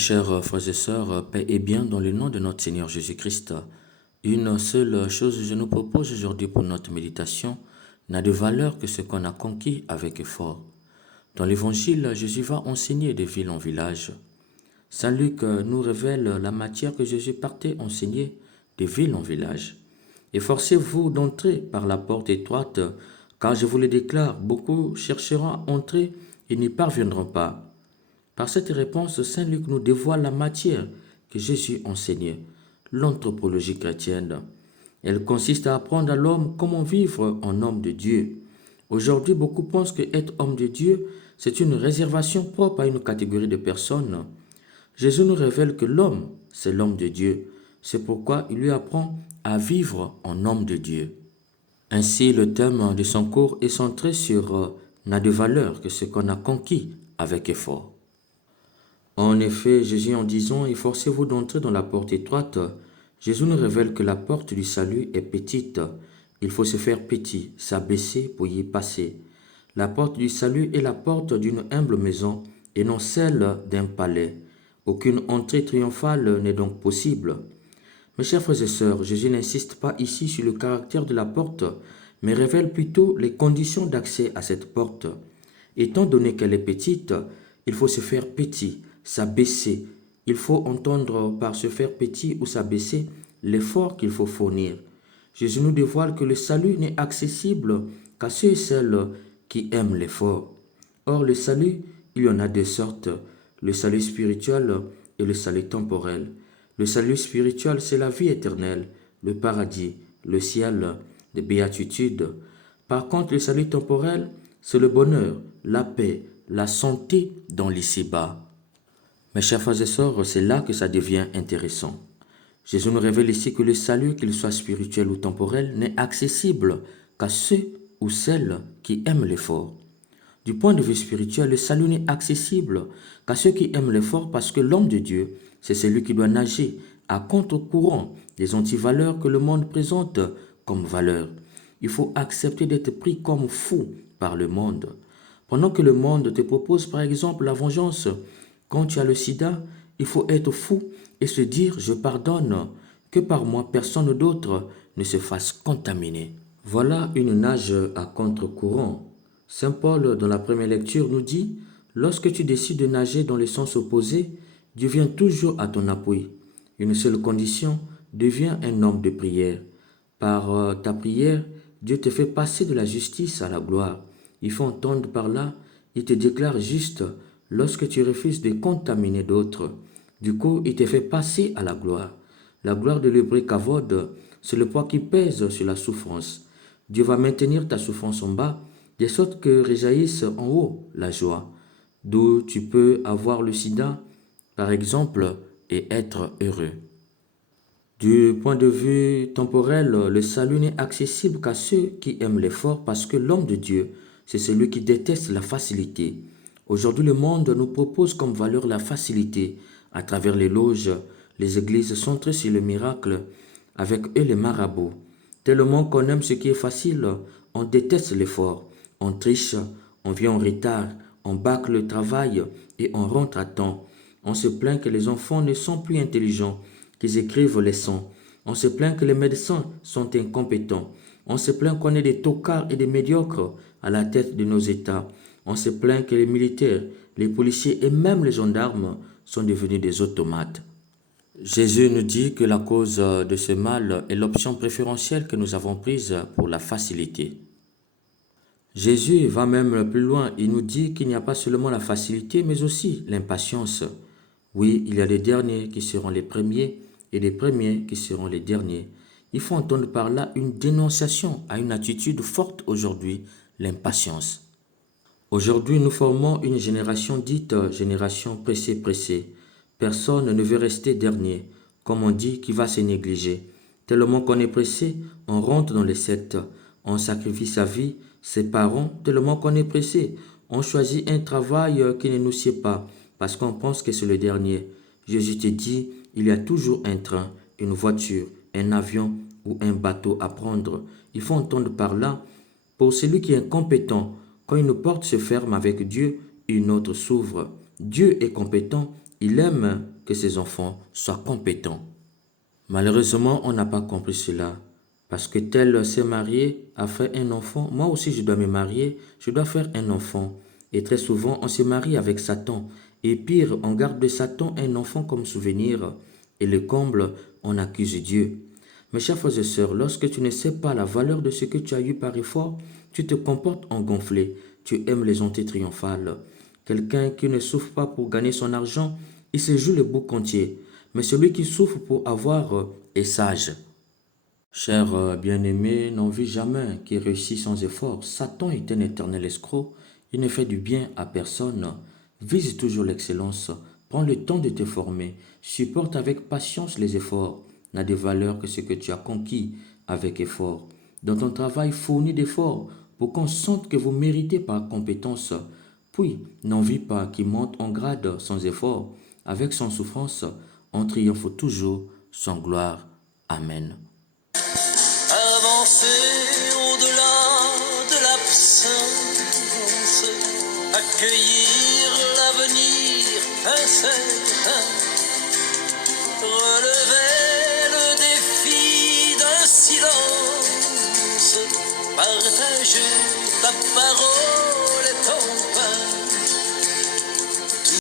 Chers frères et sœurs, paix et bien dans le nom de notre Seigneur Jésus-Christ. Une seule chose je nous propose aujourd'hui pour notre méditation n'a de valeur que ce qu'on a conquis avec effort. Dans l'Évangile, Jésus va enseigner de ville en village. Saint Luc nous révèle la matière que Jésus partait enseigner de ville en village. Efforcez-vous d'entrer par la porte étroite, car je vous le déclare, beaucoup chercheront à entrer et n'y parviendront pas. Par cette réponse, Saint Luc nous dévoile la matière que Jésus enseignait, l'anthropologie chrétienne. Elle consiste à apprendre à l'homme comment vivre en homme de Dieu. Aujourd'hui, beaucoup pensent que être homme de Dieu, c'est une réservation propre à une catégorie de personnes. Jésus nous révèle que l'homme, c'est l'homme de Dieu. C'est pourquoi il lui apprend à vivre en homme de Dieu. Ainsi, le thème de son cours est centré sur n'a de valeur que ce qu'on a conquis avec effort. En effet, Jésus en disant « Efforcez-vous d'entrer dans la porte étroite », Jésus nous révèle que la porte du salut est petite. Il faut se faire petit, s'abaisser pour y passer. La porte du salut est la porte d'une humble maison et non celle d'un palais. Aucune entrée triomphale n'est donc possible. Mes chers frères et sœurs, Jésus n'insiste pas ici sur le caractère de la porte, mais révèle plutôt les conditions d'accès à cette porte. Étant donné qu'elle est petite, il faut se faire petit, s'abaisser. Il faut entendre par se faire petit ou s'abaisser l'effort qu'il faut fournir. Jésus nous dévoile que le salut n'est accessible qu'à ceux et celles qui aiment l'effort. Or, le salut, il y en a deux sortes, le salut spirituel et le salut temporel. Le salut spirituel, c'est la vie éternelle, le paradis, le ciel, les béatitudes. Par contre, le salut temporel, c'est le bonheur, la paix, la santé dans l'ici-bas. Mes chers frères et sœurs, c'est là que ça devient intéressant. Jésus nous révèle ici que le salut, qu'il soit spirituel ou temporel, n'est accessible qu'à ceux ou celles qui aiment l'effort. Du point de vue spirituel, le salut n'est accessible qu'à ceux qui aiment l'effort parce que l'homme de Dieu, c'est celui qui doit nager à contre-courant des antivaleurs que le monde présente comme valeurs. Il faut accepter d'être pris comme fou par le monde. Pendant que le monde te propose par exemple la vengeance, quand tu as le sida, il faut être fou et se dire « je pardonne, que par moi personne d'autre ne se fasse contaminer ». Voilà une nage à contre-courant. Saint Paul, dans la première lecture, nous dit « lorsque tu décides de nager dans le sens opposé, Dieu vient toujours à ton appui. Une seule condition, deviens un homme de prière. Par ta prière, Dieu te fait passer de la justice à la gloire. Il faut entendre par là, il te déclare juste lorsque tu refuses de contaminer d'autres. Du coup, il te fait passer à la gloire. La gloire de l'hébreu kavod, c'est le poids qui pèse sur la souffrance. Dieu va maintenir ta souffrance en bas, de sorte que réjaillisse en haut la joie. D'où tu peux avoir le sida, par exemple, et être heureux. Du point de vue temporel, le salut n'est accessible qu'à ceux qui aiment l'effort parce que l'homme de Dieu, c'est celui qui déteste la facilité. Aujourd'hui, le monde nous propose comme valeur la facilité. À travers les loges, les églises centrées sur le miracle, avec eux les marabouts. Tellement qu'on aime ce qui est facile, on déteste l'effort. On triche, on vient en retard, on bâcle le travail et on rentre à temps. On se plaint que les enfants ne sont plus intelligents, qu'ils écrivent les sons. On se plaint que les médecins sont incompétents. On se plaint qu'on ait des tocards et des médiocres à la tête de nos États. On se plaint que les militaires, les policiers et même les gendarmes sont devenus des automates. Jésus nous dit que la cause de ce mal est l'option préférentielle que nous avons prise pour la facilité. Jésus va même plus loin, il nous dit qu'il n'y a pas seulement la facilité, mais aussi l'impatience. Oui, il y a les derniers qui seront les premiers et les premiers qui seront les derniers. Il faut entendre par là une dénonciation à une attitude forte aujourd'hui, l'impatience. Aujourd'hui, nous formons une génération dite génération pressée. Personne ne veut rester dernier, comme on dit, qui va se négliger. Tellement qu'on est pressé, on rentre dans les sectes, on sacrifie sa vie, ses parents, tellement qu'on est pressé. On choisit un travail qui ne nous sied pas, parce qu'on pense que c'est le dernier. Jésus te dit, il y a toujours un train, une voiture, un avion ou un bateau à prendre. Il faut entendre par là, pour celui qui est incompétent, quand une porte se ferme avec Dieu, une autre s'ouvre. Dieu est compétent Il aime que ses enfants soient compétents. Malheureusement, on n'a pas compris cela. Parce que tel s'est marié, a fait un enfant, moi aussi je dois me marier, je dois faire un enfant. Et très souvent, on se marie avec Satan. Et pire, on garde de Satan un enfant comme souvenir. Et le comble, on accuse Dieu. Mes chers frères et sœurs, lorsque tu ne sais pas la valeur de ce que tu as eu par effort, tu te comportes en gonflé. Tu aimes les ontés triomphales. Quelqu'un qui ne souffre pas pour gagner son argent, il se joue le bouc entier. Mais celui qui souffre pour avoir est sage. Cher bien-aimé, n'envie jamais qui réussit sans effort. Satan est un éternel escroc. Il ne fait du bien à personne. Vise toujours l'excellence. Prends le temps de te former. Supporte avec patience les efforts. N'a de valeur que ce que tu as conquis avec effort. Dans ton travail, fournis d'efforts pour qu'on sente que vous méritez par compétence. Puis, n'envie pas qui monte en grade sans effort. Avec son souffrance, on triomphe toujours sans gloire. Amen. Avancer au-delà de l'absence, accueillir l'avenir incertain, relever le défi d'un silence, partager ta parole